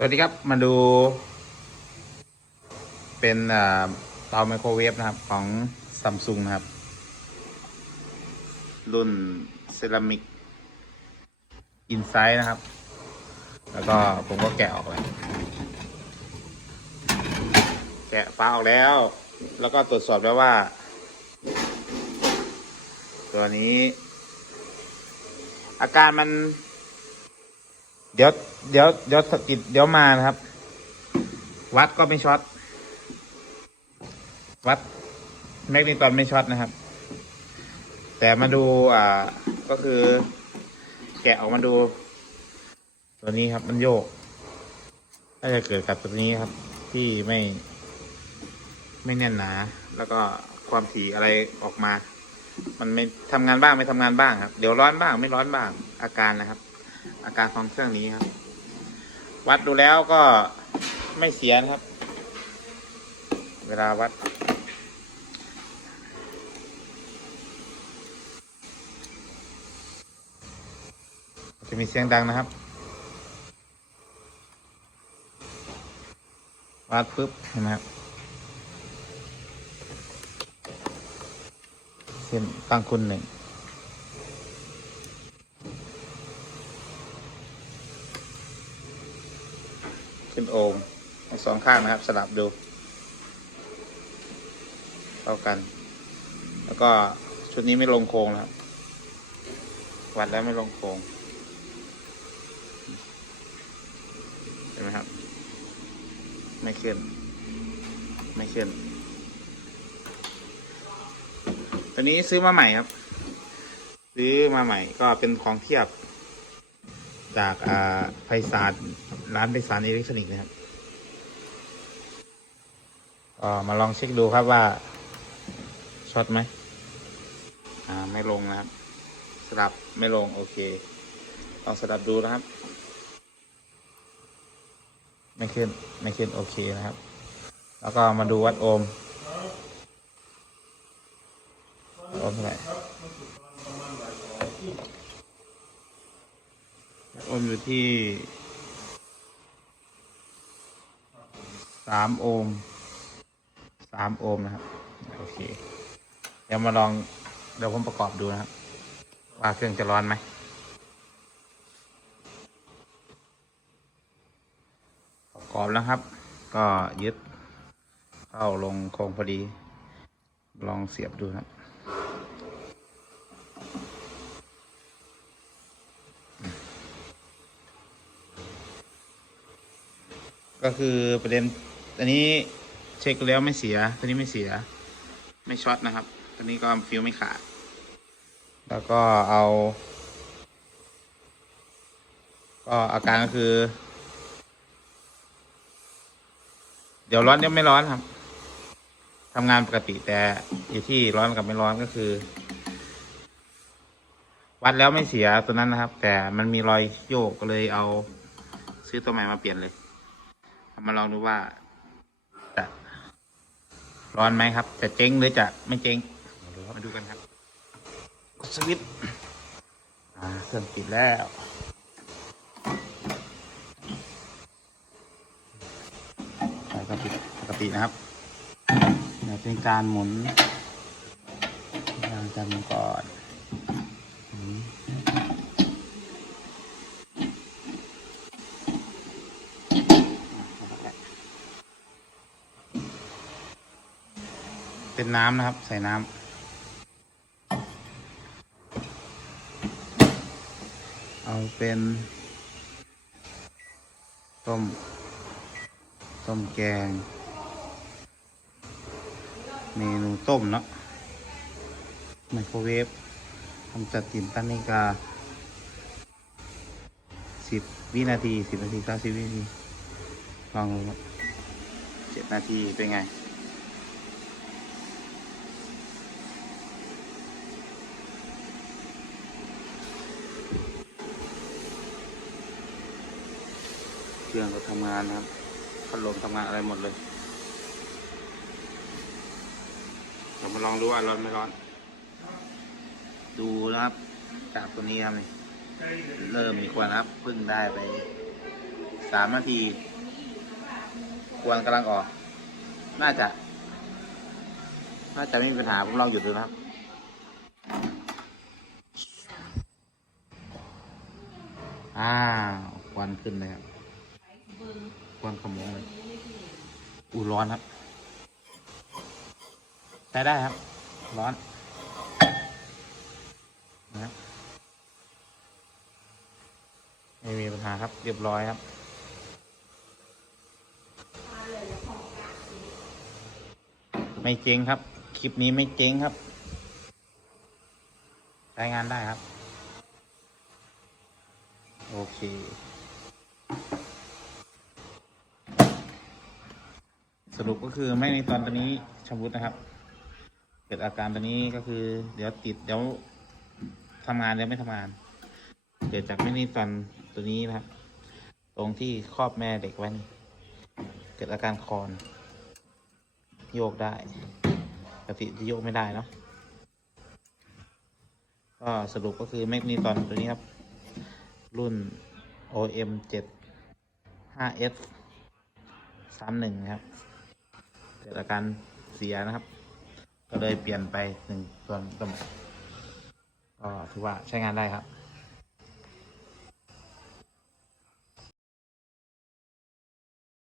สวัสดีครับมาดู เป็นเตาไมโครเวฟนะครับของซัมซุงนะครับ รุ่นเซรามิกอินไซ e นะครับ แล้วก็ผมก็แกะออกเลยแกะฟ้าออกแล้ว แล้วก็ตรวจสอบแล้วว่า ตัวนี้ อาการมัน เดี๋ยวเดี๋ยวเดี๋ยวติดเดี๋ยวมานะครับ วัดก็ไม่ช็อต วัดแมกนีตอนไม่ช็อตนะครับ แต่มาดูอ่าก็คือ แกะออกมาดู ตัวนี้ครับมันโยกน่าจะเกิดกับตัวนี้ครับ ที่ไม่ ไม่แน่นหนา แล้วก็ความถี่อะไรออกมา มันไม่ทำงานบ้างไม่ทำงานบ้างครับ เดี๋ยวร้อนบ้างไม่ร้อนบ้างอาการนะครับ อาการของเครื่องนี้ครับ วัดดูแล้วก็ไม่เสียนะครับ เวลาวัด จะมีเสียงดังนะครับ วัดปุ๊บเห็นไหมครับเส้นตั้งคุณหนึ่ง ขึ้นโอมทั้งสองข้างนะครับ สลับดูเท่ากัน แล้วก็ชุดนี้ไม่ลงโครงนะครับ วัดแล้วไม่ลงโครงเห็นไหมครับ ไม่ขึ้น ไม่ขึ้น ตัวนี้ซื้อมาใหม่ครับ ซื้อมาใหม่ก็เป็นของเทียบ จากอ่าไพศาลร้านไพศาลอิเล็กทรอนิกส์นะครับก็มาลองเช็คดูครับว่าช็อตไหมอ่าไม่ลงนะครับสลับไม่ลงโอเคลองสลับดูนะครับ ไม่ขึ้นไม่ขึ้นโอเคนะครับ แล้วก็มาดูวัดโอห์มโอห์มเท่าไหร่วัดโอมอยู่ที่สามโอห์มสามโอห์มนะครับ โอเค เดี๋ยวมาลอง เดี๋ยวผมประกอบดูนะครับ ว่าเครื่องจะร้อนไหมประกอบแล้วครับ ก็ยึดเข้าลงโครงพอดี ลองเสียบดูครับ ก็คือประเด็นอันนี้เช็คแล้วไม่เสียตัวนี้ไม่เสีย ไม่ช็อตนะครับตัวนี้ก็ฟิวไม่ขาด แล้วก็เอา ก็อาการก็คือ เดี๋ยวร้อนเดี๋ยวไม่ร้อนครับทำงานปกติแต่อยู่ที่ร้อนกับไม่ร้อนก็คือ วัดแล้วไม่เสียตัวนั้นนะครับ แต่มันมีรอยโยกก็เลยเอาซื้อตัวใหม่มาเปลี่ยนเลย เอามาลองดูว่าจะร้อนไหมครับ จะเจ๊งหรือจะไม่เจ๊งมาดูกันครับกดสวิตช์อ่าเครื่องติดแล้วปกติปกตินะครับเดี๋ยวเป็นการหมุนการหมุนก่อน เป็นน้ำนะครับ ใส่น้ำเอาเป็นต้มต้มแกง เมนูต้มเนาะไมโครเวฟทำจัดติ่นตันนิกาสิบวินาทีสิบนาทีเก้าสิบวินาทีลองดูเจ็ดนาทีเป็นไง เครื่องก็ทำงานนะครับพัดลมทำงานอะไรหมดเลยเดี๋ยวมาลองดูว่าร้อนไม่ร้อน ดูนะครับจากตัวนี้ครับนี่เริ่มมีควันครับเพิ่งได้ไปสามนาทีควรกำลังออก น่าจะ น่าจะไม่มีปัญหาผมลองหยุดดูนะครับอ้าวควันขึ้นเลยครับ ควนขโมงเลยอูร้อนครับใช้ได้ครับ ร้อนนะครับไม่มีปัญหาครับ เรียบร้อยครับไม่เจ๊งครับ คลิปนี้ไม่เจ๊งครับใช้งานได้ครับ โอเค สรุปก็คือไม่ในตอนตัวนี้ชำรุดนะครับ เกิดอาการตัวนี้ก็คือ เดี๋ยวติดเดี๋ยวทำงานเดี๋ยวไม่ทำงาน เกิดจากไม่ในตอนตัวนี้นะครับ ตรงที่ครอบแม่เด็กไว้นี่เกิดอาการคอนโยกได้ปกติจะโยกไม่ได้เนาะก็สรุปก็คือแมกนีตอนตัวนี้ครับ รุ่น OM 7 5S 31 ครับ กิดอาการเสียนะครับ ก็เลยเปลี่ยนไปหนึ่งส่วนสมก็ถือว่าใช้งานได้ครับ